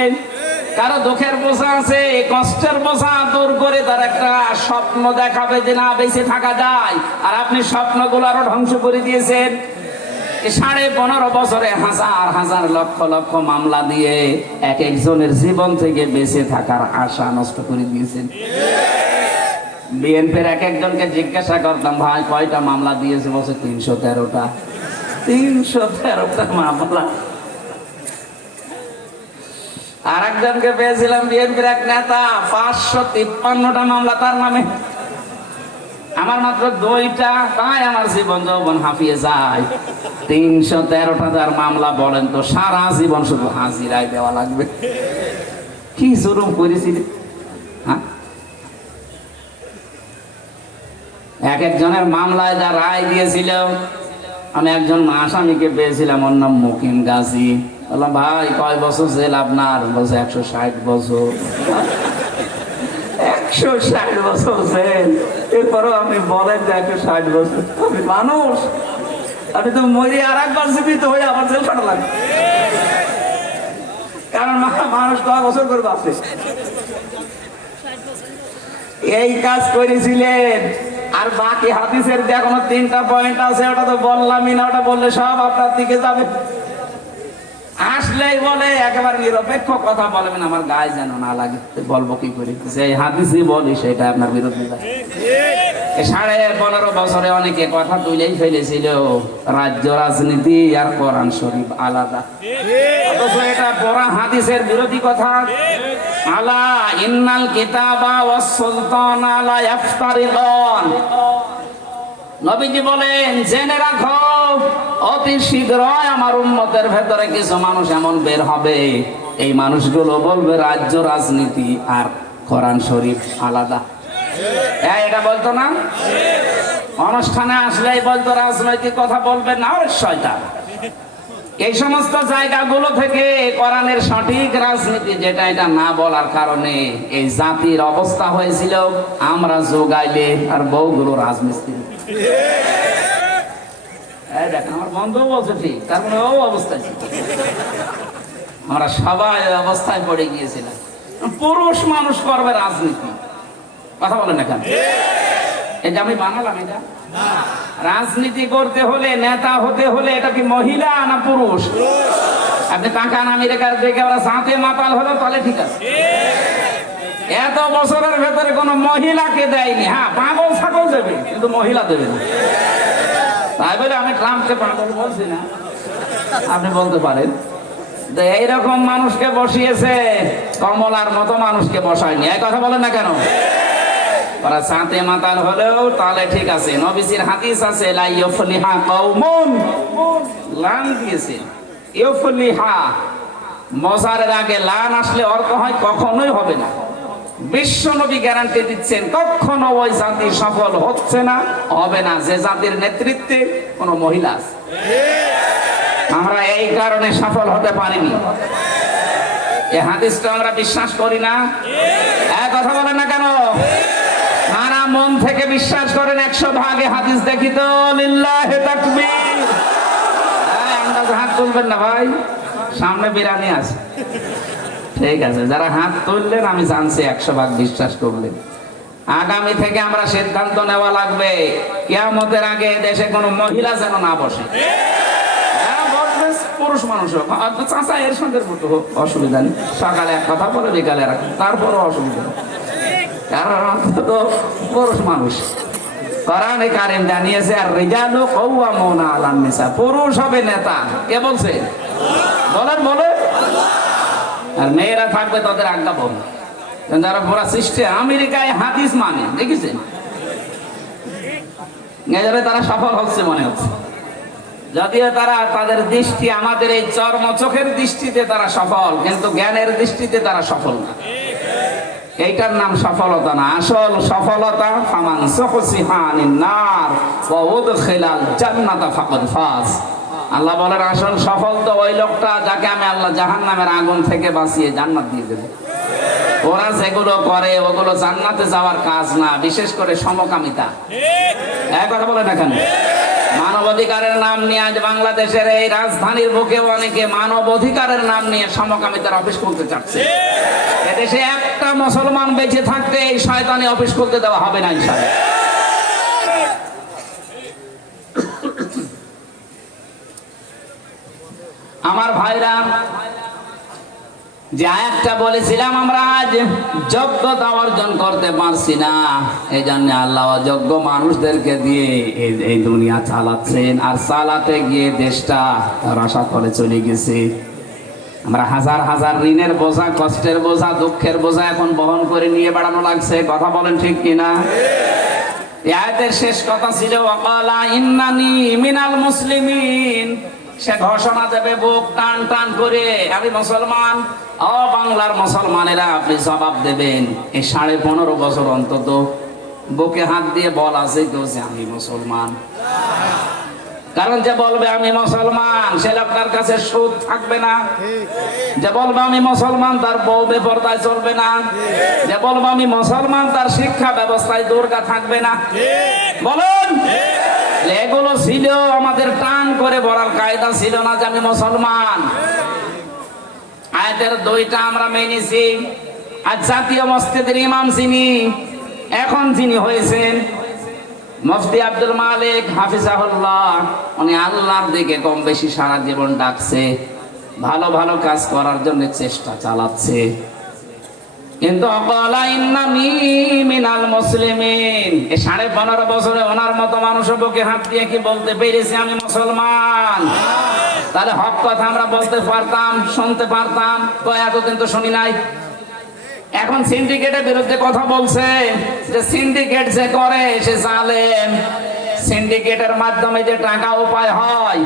কারো দুঃখের বোঝা আছে, কষ্টের বোঝা দূর করে তার একটা স্বপ্ন দেখাবে যে না বেঁচে থাকা যায়। আর আপনি স্বপ্নগুলো আরো ধ্বংস করে দিয়েছেন। 15.5 বছরে হাজার হাজার লক্ষ লক্ষ মামলা দিয়ে এক একজনের জীবন থেকে বেঁচে থাকার আশা নষ্ট করে দিয়েছেন। বিএনপির এক একজনকে জিজ্ঞাসা করতাম, ভাই কয়টা মামলা দিয়েছে? বলছে 313টা। 313টা মামলা। আর একজনকে পেয়েছিলাম বিএনপির এক নেতা, 553টা মামলা তার নামে। আমার মাত্র 2টা, তাই আমার জীবন যৌবন হাঁপিয়ে যায়। 313টা যার মামলা, বলেন তো সারা জীবন শুধু হাজিরায় দেওয়া লাগবে। কি জুলুম করেছিল! হ্যাঁ, এক একজনের মামলায় যা রায় দিয়েছিল, আমি একজন আসামিকে পেয়েছিলাম, ওর নাম মুকিম গাজী। বললাম, ভাই কয় বছর জেল আপনার? বলছে 160 বছর। 160 বছর জেল। এরপরও আপনি বলেন যে 160 বছর, আপনি মানুষ? আপনি তো মরি আর একবার জীবিত হয়ে আবার জেল কাটা লাগবে। কারণ মানুষ 10 বছর করে বাঁচে। এই কাজ করেছিলেন। আর বাকি হাদিসের যে এখনো 3টা পয়েন্ট আছে, ওটা তো বললামই না। ওটা বললে সব আপনার দিকে যাবে। আসলেই বলে একেবারে নিরপেক্ষ কথা বলবেন, আমার গায়ে যেন না লাগে। বলবো কি করে? যে হাদিসই বলি সেটা আপনার বিরুদ্ধে যায়। 15.5 বছরে অনেকে কথা তুলেই ফেলেছিল রাজ্য রাজনীতি আর কোরআন শরীফ আলাদা। অথচ এটা পুরা হাদিসের বিরোধী কথা। আলা ইন্নাল কিতাবা ওয়াস সুলতানা লা ইফতারিকান। নবীজি বলেন, জেনে রাখো অতি শীঘ্রই আমার উম্মতের ভেতরে কিছু মানুষ এমন বের হবে, এই মানুষগুলো বলবে রাজ্য রাজনীতি আর কোরআন শরীফ আলাদা। এটা বলতো না? অনুষ্ঠানে আসলেই বলতো রাজনৈতিক কথা বলবেন না, ওর শয়তান। এই সমস্ত জায়গাগুলো থেকে কোরআনের সঠিক রাজনীতি যেটা, এটা না বলার কারণে এই জাতির অবস্থা হয়েছিল আমরা যোগাইলে আর বউগুলো রাজমিস্ত্রি। আমার বন্ধু বলছে ঠিক, তার মানে ও অবস্থায় আমরা সবাই অবস্থায় পড়ে গিয়েছিলাম। পুরুষ মানুষ করবে রাজনীতি, কথা বলেন না কেন? এটা আমি বানালাম? এটা রাজনীতি করতে হলে, নেতা হতে হলে, এটা কি মহিলা না পুরুষ? আপনি তাকান আমেরিকার দিকে, ওরা সাথে মাতাল হলো তাহলে ঠিক আছে। এত বছরের ভেতরে কোন মহিলাকে দেয়নি। হ্যাঁ, পাগল ছাগল দেবে, কিন্তু মহিলা দেবে না। তাই বলে আমি ট্রাম্পকে পাগল বলছি না, আপনি বলতে পারেন। এইরকম মানুষকে বসিয়েছে, কমলার মতো মানুষকে বসায়নি। এই কথা বলেন না কেন? ওরা সাথে মাতাল হলেও তাহলে ঠিক আছে। নবীজির হাদিস আছে, লা ইউফলিহা কওমুন, লান দিয়েছে ইউফলিহা, মজারের আগে লান আসলে অর্থ হয় কখনোই হবে না। বিশ্ব নবী গ্যারান্টি দিচ্ছেন কখনো ওই জাতি সফল হচ্ছে না, হবে না, যে জাতির নেতৃত্বে কোন মহিলা আছে। আমরা এই কারণে সফল হতে পারিনি। এই হাদিসটা আমরা বিশ্বাস করি না? এক কথা বলেন না কেন? সারা মন থেকে বিশ্বাস করেন 100 ভাগে হাদিস দেখি তো। লিল্লাহি তাকবীর। আমরা হাত তুলবেন না ভাই, সামনে বিরানি আছে। ঠিক আছে, যারা হাত তুললেন আমি জানছি 100 ভাগ বিশ্বাস করলেন। আগামী থেকে আমরা সিদ্ধান্ত নেওয়া লাগবে, কিয়ামতের আগে দেশে কোনো মহিলা যেন না বসে। পুরুষ মানুষ হোক, চাচা এর সঙ্গে অসুবিধা নেই, সকালে এক কথা বলে বিকালে এক, তারপরও অসুবিধা নেই, কারণ তো পুরুষ মানুষ। কোরআনে কারীম জানিয়েছে আর রিজালু কাওয়ামুনা আলান নিসা, পুরুষ হবে নেতা। কে বলছে? বলেন বলেন। আর মেয়েরা থাকবে তাদের আজ্ঞাবহ। যারা পুরা সিস্টেম আমেরিকায় হাদিস মানে দেখেছেন, তারা সফল হচ্ছে মনে হচ্ছে, যদিও তারা তাদের দৃষ্টি আমাদের এই চর্ম চোখের দৃষ্টিতে তারা সফল, কিন্তু জ্ঞানের দৃষ্টিতে তারা সফল না। এইটার নাম সফলতা না। আসল সফলতা ফামান সুহসিহা আনিন নার ওয়া উদখিলাল জান্নাতা ফাকাদ ফাজ। আল্লাহ বলেন আসল সফল তো ওই লোকটা যাকে আমি আল্লাহ জাহান্নামের আগুন থেকে বাঁচিয়ে জান্নাত দিয়ে দেব। ওরা যেগুলো করে ওগুলো জান্নাতে যাওয়ার কাজ না, বিশেষ করে সমকামিতা। এক কথা বলে না কেন? মানবাধিকারের নাম নিয়ে আজ বাংলাদেশের এই রাজধানীর বুকে অনেকে মানব অধিকারের নাম নিয়ে সমকামিতার অফিস খুলতে চাচ্ছে। এদেশে একটা মুসলমান বেঁচে থাকতে এই শয়তানি অফিস খুলতে দেওয়া হবে না ইনশাআল্লাহ। আমার ভাইরা, যে আয়াতটা বলেছিলাম আমরা আজ যোগ্যতা অর্জন করতে পারছি না, এই জন্য আল্লাহ অযোগ্য মানুষদেরকে দিয়ে এই দুনিয়া চালাচ্ছেন, আর চালাতে গিয়ে দেশটা রাশা করে চলে গেছে। আমরা হাজার হাজার ঋণের বোঝা, কষ্টের বোঝা, দুঃখের বোঝা এখন বহন করে নিয়ে বেড়ানো লাগছে। কথা বলেন ঠিক কিনা? এই আয়াতের শেষ কথা ছিল ওয়াকালা ইন্নানি মিনাল মুসলিমিন। সে ঘোষণা দেবে বুক টান টান করে, আমি মুসলমান। ও বাংলার মুসলমানেরা, আপনি জবাব দেবেন এই 15.5 বছর অন্তত বুকে হাত দিয়ে বলা যেত যে আমি মুসলমান। কারণ যে বলবে আমি মুসলমান সে লোকটার কাছে সুদ থাকবে না। যে বলবে আমি মুসলমান তার বউ বেপরদায় চলবে না। যে বলবে আমি মুসলমান তার শিক্ষা ব্যবস্থায় দুর্গা থাকবে না। বলুন, এগুলো ছিল আমাদের টান করে বলার কায়দা ছিল না যে আমি মুসলমান। আয়াতের 2টা আমরা মেনেছি। আর জাতীয় মসজিদের ইমাম যিনি, এখন যিনি হয়েছেন মুফতি আব্দুল মালিক হাফিজাহুল্লাহ, উনি আল্লাহর দিকে কম বেশি সারা জীবন ডাকছে, ভালো ভালো কাজ করার জন্য চেষ্টা চালাচ্ছে, কিন্তু অকালা ইন্নানি মিনাল মুসলিমিন। এই 15.5 বছরে ওনার মতো মানুষ বুকে হাত দিয়ে কি বলতে পেরেছি আমি মুসলমান? তাহলে হক কথা আমরা বলতে পারতাম, শুনতে পারতাম, তো এতদিন তো শুনি নাই। এখন সিন্ডিকেটের বিরুদ্ধে কথা বলছে, যে সিন্ডিকেট যে করে সে জালেম। সিন্ডিকেটের মাধ্যমে যে টাকা উপায় হয়,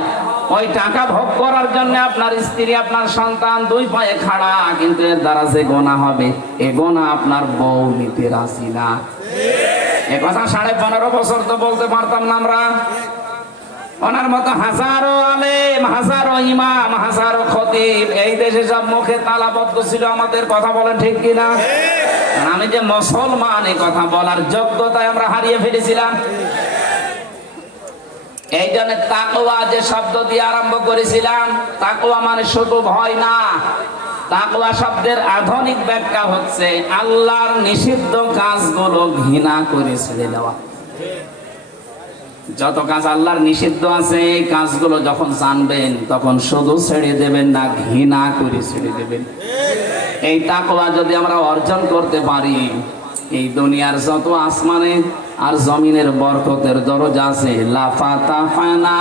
ওই টাকা ভোগ করার জন্য আপনার স্ত্রী, আপনার সন্তান 2 পায়ে খাড়া, কিন্তু এর দ্বারা যে গোনা হবে এ গোনা আপনার বউ নিতে রাজি না। এ কথা 15.5 বছর তো বলতে পারতাম না আমরা। ওনার মতো হাজারো আলেম, হাজারো ইমাম, হাজারো খতিব এই দেশে সব মুখে তালাবদ্ধ ছিল আমাদের। কথা বলেন ঠিক কিনা? আমি যে মুসলমান এই কথা বলার যোগ্যতায় আমরা হারিয়ে ফেলেছিলাম। এই জন্য তাকওয়া যে শব্দ দিয়ে আরম্ভ করেছিলাম, তাকওয়া মানে শুধু ভয় না। তাকওয়া শব্দের আধুনিক ব্যাখ্যা হচ্ছে আল্লাহর নিষিদ্ধ কাজগুলো ঘৃণা করে ছেড়ে দেওয়া। যত কাজ আল্লাহর নিষিদ্ধ আছে এই কাজগুলো যখন জানবেন তখন শুধু ছেড়ে দেবেন না, ঘৃণা করে ছেড়ে দেবেন। এই তাকওয়া যদি আমরা অর্জন করতে পারি, এই দুনিয়ার যত আসমানে আর জমিনের বরকতের দরজা আছে, লাফাতাহানা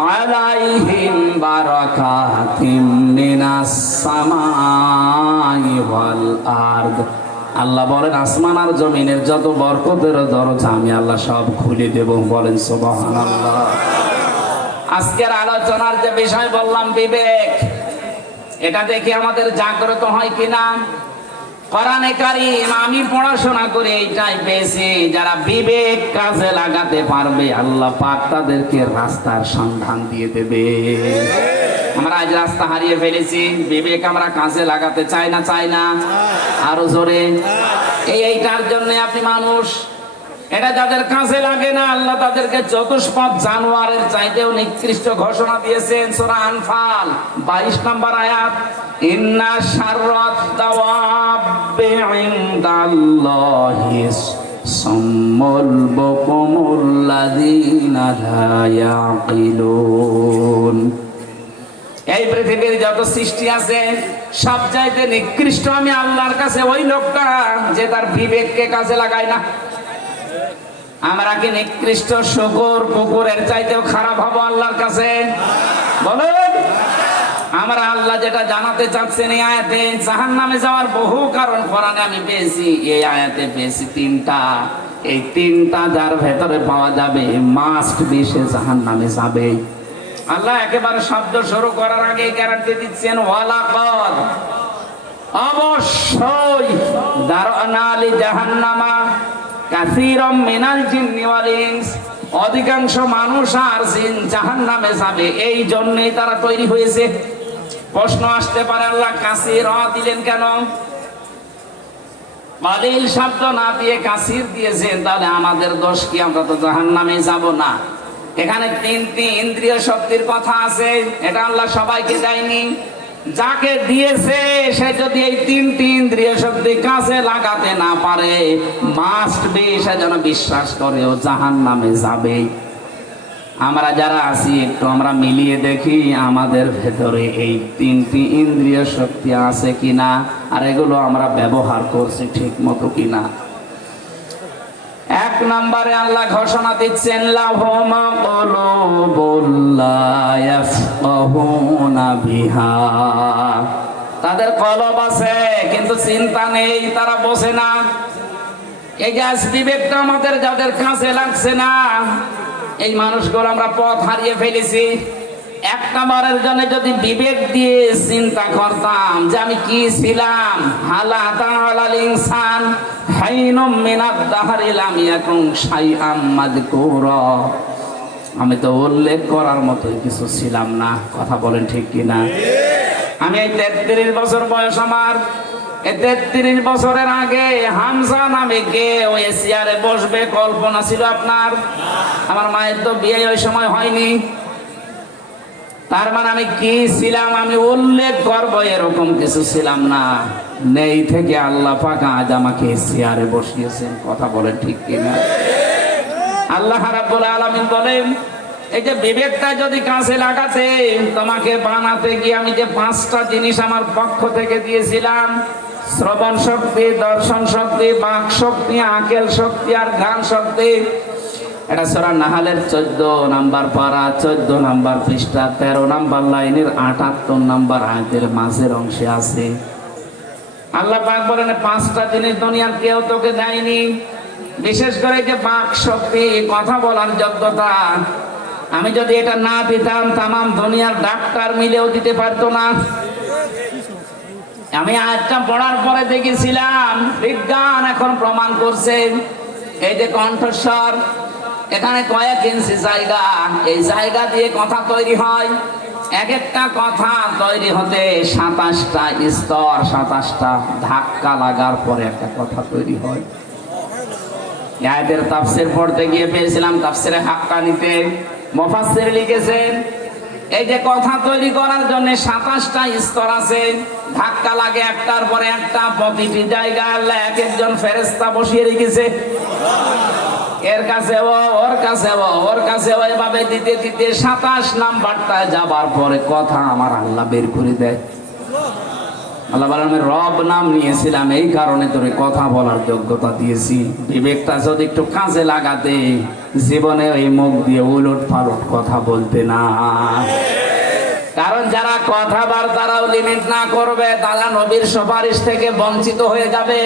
আলাইহিম বারাকাতিম মিনাস সামাই ওয়াল আরদ। আল্লাহ বলেন আসমান আর জমিনের যত বরকতের দরজা আমি আল্লাহ সব খুলে দেব। বলেন সুবহানাল্লাহ। আজকের আলোচনার যে বিষয় বললাম বিবেক, এটা দেখে আমাদের জাগ্রত হয় কিনা? কোরআনে কারীম আমি পড়াশোনা করে এইটাই পেয়েছি, যারা বিবেক কাজে লাগাতে পারবে আল্লাহ পাক তাদেরকে রাস্তার সন্ধান দিয়ে দেবে। আমরা আজ রাস্তা হারিয়ে ফেলেছি, বিবেক আমরা কাজে লাগাতে চাই না? আরো জোরে। এইটার জন্য আপনি মানুষ, এটা যাদের কাজে লাগে না আল্লাহ তাদেরকে চতুষ্পদ জানোয়ারের চাইতেও নিকৃষ্ট ঘোষণা দিয়েছেন। সূরা আনফাল 22 নম্বর আয়াত, ইন্না শাররাদ দাওয়াবি ইনদাল্লাহি সাম্মুল বুকুমুল লাযিনা লা ইয়াকিলুন। এই পৃথিবীর যত সৃষ্টি আছে সব চাইতে নিকৃষ্ট আমি আল্লাহর কাছে ওই লোকটা যে তার বিবেককে কাজে লাগায় না। আমরা কি নিকৃষ্ট শুকর কুকুরের চাইতেও খারাপ হবো আল্লাহর কাছে? বলেন। আমরা আল্লাহ যেটা জানাতে চাচ্ছেন এই আয়াতে, জাহান্নামে যাওয়ার বহু কারণ কোরআনে আমি পেয়েছি, এই আয়াতে পেয়েছি তিনটা। এই তিনটা যার ভেতরে পাওয়া যাবে মাস্ট বি সে জাহান্নামে যাবে। আল্লাহ একেবারে শব্দ শুরু করার আগে গ্যারান্টি দিচ্ছেন, ওয়ালাকাদ, অবশ্যই, দারআনা লি জাহান্নামা কাসীরাম মিনাল জিন্নি ওয়াল ইনস, অধিকাংশ মানুষ আর জিন জাহান্নামে যাবে, এই জন্যই তারা তৈরি হয়েছে। প্রশ্ন আসতে পারে আল্লাহ কাসীর দিলেন কেন? কালিল শব্দ না দিয়ে কাসীর দিয়েছেন, তাহলে আমাদের দোষ কি? আমরা তো জাহান্নামে যাব না। এখানে তিনটি ইন্দ্রিয় শক্তির কথা আছে, এটা আল্লাহ সবাইকে দেয়নি। যাকে দিয়েছে সে যদি এই তিনটি ইন্দ্রিয় শক্তি কাজে লাগাতে না পারে, মাস্ট বি সে যেন বিশ্বাস করে ও জাহান্নামে যাবে। আমরা যারা আছি একটু আমরা মিলিয়ে দেখি আমাদের ভেতরে এই তিনটি ইন্দ্রিয় শক্তি আছে কিনা, আর এগুলো আমরা ব্যবহার করছি ঠিক মতো কিনা। এক নম্বরে আল্লাহ ঘোষণা দিচ্ছেন, লাহুম কুলুবুন লা ইয়াফকাহুনা বিহা, তাদের কলব আছে কিন্তু চিন্তা নেই, তারা বোঝে না। এই যে আজ বিবেকটা আমাদের যাদের কাছে লাগছে না, এই মানুষগুলো আমরা পথ হারিয়ে ফেলেছি। একটা বারের জন্য যদি বিবেক দিয়ে চিন্তা করতাম যে আমি কি ছিলাম, হালা তাআলাল ইনসান হাইনুম মিনাদ দাহরি লাম ইয়াকুন শাইআম মাযকুরা, আমি তো উল্লেখ করার মতো কিছু ছিলাম না। কথা বলেন ঠিক কিনা? আমি এই 33 বছর বয়স আমার, এই 33 বছরের আগে হামজা নামে কে ওই চেয়ারে বসবে কল্পনা ছিল আপনার? আমার মায়ের তো বিয়ে ওই সময় হয়নি। তার মানে আমি কি ছিলাম আমি উল্লেখ করবো এরকম কিছু ছিলাম না। নেই থেকে আল্লাহ পাক আজ আমাকে চেয়ারে বসিয়েছেন। কথা বলেন ঠিক কিনা? আল্লাহ রাব্বুল আলামিন বলেন, এই যে বিবেকটা যদি কাজে লাগাতে, তোমাকে বানাতে গিয়ে আমি যে 5টা জিনিস আমার পক্ষ থেকে দিয়েছিলাম, শ্রবণ শক্তি, দর্শন শক্তি, বাক শক্তি, আকেল শক্তি আর ঘ্রাণ শক্তি। এটা সূরা নাহালের 14 নাম্বার পারা, 14 নাম্বার পৃষ্ঠা, 13 নাম্বার লাইনের 78 নাম্বার আয়াতের মাঝের অংশে আছে। আল্লাহ পাক বলেন 5টা জিনিস দুনিয়ার কেউ তোকে দেয়নি। বিশেষ করে যে বাক শক্তি, কথা বলার যোগ্যতা, আমি যদি এটা না দিতাম তামাম দুনিয়ার ডাক্তার মিলেও দিতে পারতো না। আমি আয়াতটা পড়ার পরে দেখেছিলাম বিজ্ঞান এখন প্রমাণ করছে, এই যে কণ্ঠস্বর, এখানে কয়েক ইঞ্চি জায়গা, এই জায়গা দিয়ে কথা তৈরি হয়। এক একটা কথা তৈরি হতে 27টা স্তর, 27টা ধাক্কা লাগার পরে একটা কথা তৈরি হয়। আয়াতের তাফসীর পড়তে গিয়ে পেয়েছিলাম তাফসীরে হাক্কানিতে মুফাসসির লিখেছেন, এই যে কথা তৈরি করার জন্য 27টা স্তর আছে, ধাক্কা লাগে একটার পরে একটা, প্রতিটি জায়গায় আল্লাহ এক একজন ফেরেশতা বসিয়ে রেখেছে। এর কাছে ওর কাছে ওর কাছে এভাবে দিতে দিতে 27 নাম্বারটায় যাবার পরে কথা আমার আল্লাহ বের করে দেয়। আল্লাহ বলেন, আমি রব নাম নিয়েছিলাম এই কারণে তোরে কথা বলার যোগ্যতা দিয়েছি। বিবেকটা যদি একটু কাজে লাগাতে, জীবনে এই মুখ দিয়ে উলট পালট কথা বলতে না। কারণ যারা কথাবার্তারাও লিমিট না করবে তারা নবীর সুপারিশ থেকে বঞ্চিত হয়ে যাবে।